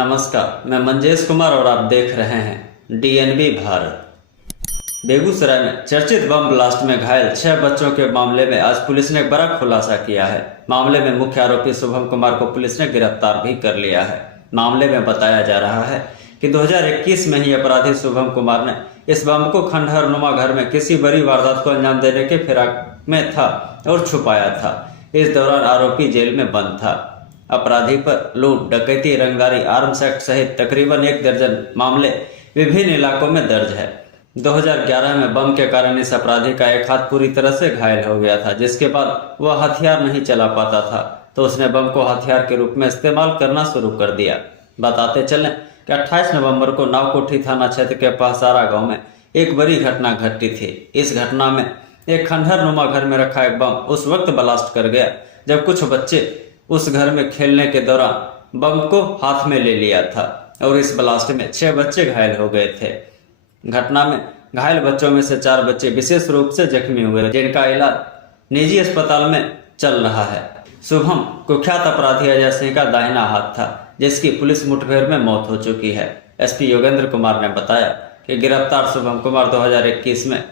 नमस्कार, मैं मंजेश कुमार और आप देख रहे हैं डीएनबी भारत। बेगूसराय में चर्चित बम ब्लास्ट में घायल 6 बच्चों के मामले में आज पुलिस ने बड़ा खुलासा किया है। मामले में मुख्य आरोपी शुभम कुमार को पुलिस ने गिरफ्तार भी कर लिया है। मामले में बताया जा रहा है कि 2021 में ही अपराधी शुभम कुमार ने इस बम को खंडहरनुमा घर में किसी बड़ी वारदात को अंजाम देने के फिराक में था और छुपाया था। इस दौरान आरोपी जेल में बंद था। अपराधी पर लूट, डकैती, रंगदारी, आर्म्स एक्ट सहित तकरीबन 1 दर्जन मामले विभिन्न इलाकों में दर्ज है। 2011 में बम के कारण इस अपराधी का एक हाथ पूरी तरह से घायल हो गया था, जिसके बाद वह हथियार नहीं चला पाता था, तो उसने बम को हथियार के रूप में इस्तेमाल करना शुरू कर दिया। बताते चलें कि 28 नवंबर को नावकोठी थाना क्षेत्र के पहसारा गाँव में एक बड़ी घटना घटी थी। इस घटना में एक खंडहरनुमा घर में रखा एक बम उस वक्त ब्लास्ट कर गया जब कुछ बच्चे उस घर में खेलने के दौरान बम को हाथ में ले लिया था और इस ब्लास्ट में 6 बच्चे घायल हो गए थे। घटना में घायल बच्चों में से 4 बच्चे विशेष रूप से जख्मी हुए, जिनका इलाज निजी अस्पताल में चल रहा है। शुभम कुख्यात अपराधी अजय सिंह का दाहिना हाथ था, जिसकी पुलिस मुठभेड़ में मौत हो चुकी है। एसपी योगेंद्र कुमार ने बताया कि गिरफ्तार शुभम कुमार 2021 में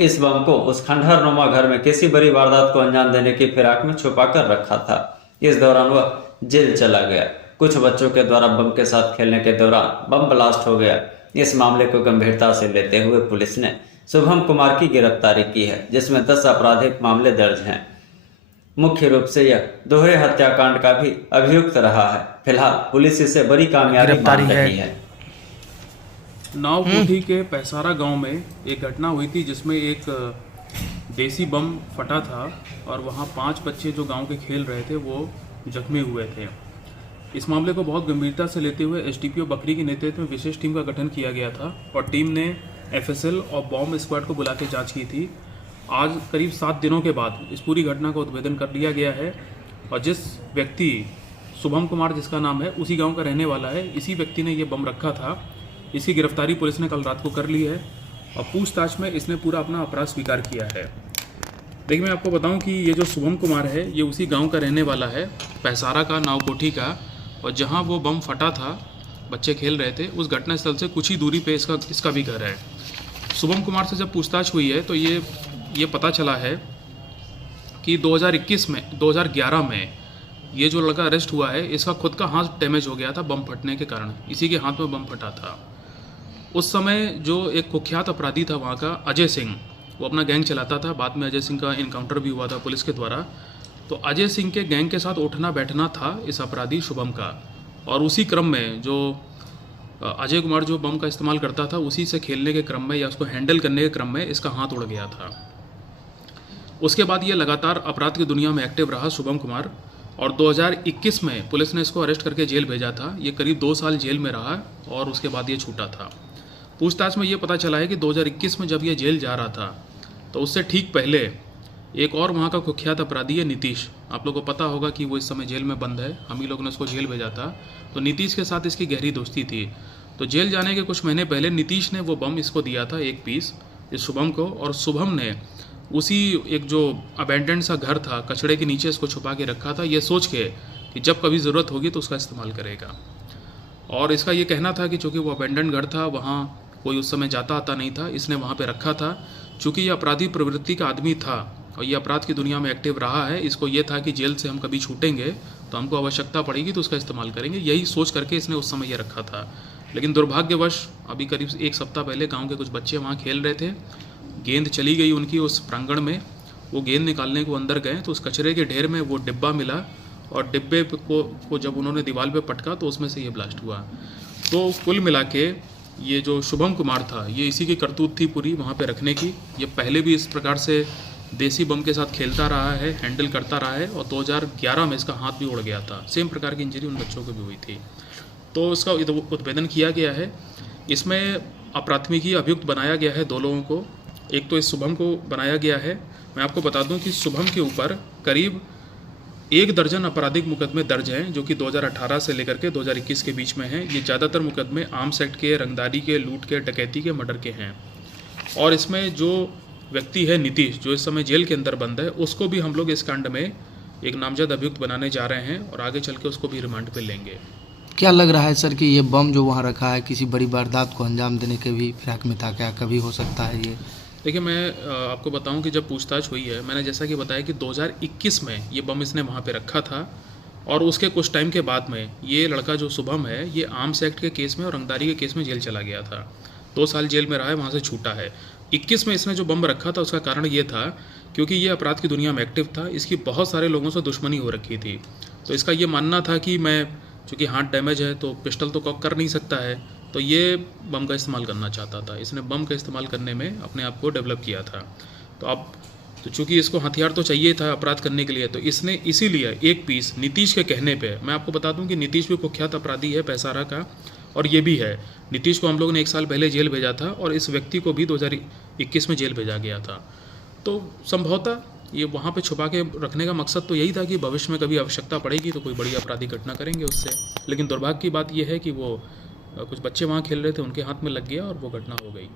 इस बम को उस खंडहरनुमा घर में किसी बड़ी वारदात को अंजाम देने की फिराक में छुपा कर रखा था। इस दौरान वह जेल चला गया। कुछ बच्चों के द्वारा बम के साथ खेलने के दौरान बम ब्लास्ट हो गया। इस मामले को गंभीरता से लेते हुए पुलिस ने शुभम कुमार की गिरफ्तारी की है, जिसमें 10 आपराधिक मामले दर्ज हैं। मुख्य रूप से यह दोहरे हत्याकांड का भी अभियुक्त रहा है। फिलहाल पुलिस इसे बड़ी कामयाबी मान रही है। नावकोठी के पहसारा गांव में एक घटना हुई थी, जिसमें एक देसी बम फटा था और वहां 5 बच्चे जो गांव के खेल रहे थे वो जख्मी हुए थे। इस मामले को बहुत गंभीरता से लेते हुए एसडीपीओ बकरी के नेतृत्व में विशेष टीम का गठन किया गया था और टीम ने एफएसएल और बॉम्ब स्क्वाड को बुला के जाँच की थी। आज करीब 7 दिनों के बाद इस पूरी घटना का उद्भेदन कर लिया गया है और जिस व्यक्ति शुभम कुमार जिसका नाम है उसी गाँव का रहने वाला है, इसी व्यक्ति ने ये बम रखा था। इसकी गिरफ्तारी पुलिस ने कल रात को कर ली है और पूछताछ में इसने पूरा अपना अपराध स्वीकार किया है। देखिए, मैं आपको बताऊं कि ये जो शुभम कुमार है ये उसी गांव का रहने वाला है, पहसारा का, नावकोठी का, और जहां वो बम फटा था, बच्चे खेल रहे थे, उस घटनास्थल से कुछ ही दूरी पे इसका भी घर है। शुभम कुमार से जब पूछताछ हुई है तो ये पता चला है कि 2011 में ये जो लड़का अरेस्ट हुआ है, इसका खुद का हाथ डैमेज हो गया था बम फटने के कारण। इसी के हाथ में बम फटा था। उस समय जो एक कुख्यात अपराधी था वहाँ का, अजय सिंह, वो अपना गैंग चलाता था। बाद में अजय सिंह का इनकाउंटर भी हुआ था पुलिस के द्वारा। तो अजय सिंह के गैंग के साथ उठना बैठना था इस अपराधी शुभम का, और उसी क्रम में जो अजय कुमार जो बम का इस्तेमाल करता था, उसी से खेलने के क्रम में या उसको हैंडल करने के क्रम में इसका हाथ उड़ गया था। उसके बाद ये लगातार अपराध की दुनिया में एक्टिव रहा शुभम कुमार, और 2021 में पुलिस ने इसको अरेस्ट करके जेल भेजा था। ये करीब 2 साल जेल में रहा और उसके बाद ये छूटा था। पूछताछ में ये पता चला है कि 2021 में जब ये जेल जा रहा था तो उससे ठीक पहले एक और वहाँ का कुख्यात अपराधी है नीतीश। आप लोगों को पता होगा कि वो इस समय जेल में बंद है, हम ही लोग ने उसको जेल भेजा था। तो नीतीश के साथ इसकी गहरी दोस्ती थी। तो जेल जाने के कुछ महीने पहले नीतीश ने वो बम इसको दिया था, 1 पीस, इस शुभम को, और शुभम ने उसी एक जो अबेंडेंड सा घर था, कचड़े के नीचे इसको छुपा के रखा था, ये सोच के कि जब कभी ज़रूरत होगी तो उसका इस्तेमाल करेगा। और इसका ये कहना था कि चूँकि वो अबेंडेंड घर था, वहाँ कोई उस समय जाता आता नहीं था, इसने वहाँ पे रखा था। चूँकि ये अपराधी प्रवृत्ति का आदमी था और ये अपराध की दुनिया में एक्टिव रहा है, इसको ये था कि जेल से हम कभी छूटेंगे तो हमको आवश्यकता पड़ेगी तो उसका इस्तेमाल करेंगे, यही सोच करके इसने उस समय ये रखा था। लेकिन दुर्भाग्यवश अभी करीब 1 सप्ताह पहले गाँव के कुछ बच्चे वहाँ खेल रहे थे, गेंद चली गई उनकी उस प्रांगण में। वो गेंद निकालने को अंदर गए तो उस कचरे के ढेर में वो डिब्बा मिला और डिब्बे को जब उन्होंने दीवार पे पटका तो उसमें से ये ब्लास्ट हुआ। तो कुल मिला के ये जो शुभम कुमार था, ये इसी की करतूत थी पूरी वहाँ पे रखने की। ये पहले भी इस प्रकार से देसी बम के साथ खेलता रहा है, हैंडल करता रहा है, और 2011 में इसका हाथ भी उड़ गया था। सेम प्रकार की इंजरी उन बच्चों को भी हुई थी। तो इसका उद्भेदन किया गया है। इसमें अपराधमिकी अभियुक्त बनाया गया है 2 लोगों को। एक तो इस शुभम को बनाया गया है। मैं आपको बता दूं कि शुभम के ऊपर करीब 1 दर्जन आपराधिक मुकदमे दर्ज हैं, जो कि 2018 से लेकर के 2021 के बीच में हैं। ये ज़्यादातर मुकदमे आर्म्स एक्ट के, रंगदारी के, लूट के, डकैती के, मर्डर के हैं। और इसमें जो व्यक्ति है नीतीश, जो इस समय जेल के अंदर बंद है, उसको भी हम लोग इस कांड में एक नामजद अभियुक्त बनाने जा रहे हैं और आगे चल के उसको भी रिमांड पे लेंगे। क्या लग रहा है सर कि ये बम जो वहाँ रखा है किसी बड़ी वारदात को अंजाम देने के भी फिराक में था, क्या कभी हो सकता है ये? देखिए, मैं आपको बताऊं कि जब पूछताछ हुई है, मैंने जैसा कि बताया कि 2021 में ये बम इसने वहाँ पे रखा था और उसके कुछ टाइम के बाद में ये लड़का जो शुभम है, ये आर्म्स एक्ट के केस में और रंगदारी के केस में जेल चला गया था। 2 साल जेल में रहा है, वहाँ से छूटा है। 21 में इसने जो बम रखा था उसका कारण ये था क्योंकि ये अपराध की दुनिया में एक्टिव था, इसकी बहुत सारे लोगों से दुश्मनी हो रखी थी। तो इसका ये मानना था कि मैं, चूँकि हाथ डैमेज है तो पिस्टल तो कॉक कर नहीं सकता है, तो ये बम का इस्तेमाल करना चाहता था। इसने बम का इस्तेमाल करने में अपने आप को डेवलप किया था। तो अब तो चूँकि इसको हथियार तो चाहिए था अपराध करने के लिए, तो इसने इसीलिए एक पीस नीतीश के कहने पे, मैं आपको बता दूं कि नीतीश भी कुख्यात अपराधी है पैसारा का, और ये भी है। नीतीश को हम लोगों ने 1 साल पहले जेल भेजा था और इस व्यक्ति को भी 2021 में जेल भेजा गया था। तो संभवतः ये वहाँ पे छुपा के रखने का मकसद तो यही था कि भविष्य में कभी आवश्यकता पड़ेगी तो कोई बड़ी आपराधिक घटना करेंगे उससे। लेकिन दुर्भाग्य की बात यह है कि वो कुछ बच्चे वहाँ खेल रहे थे, उनके हाथ में लग गया और वो घटना हो गई।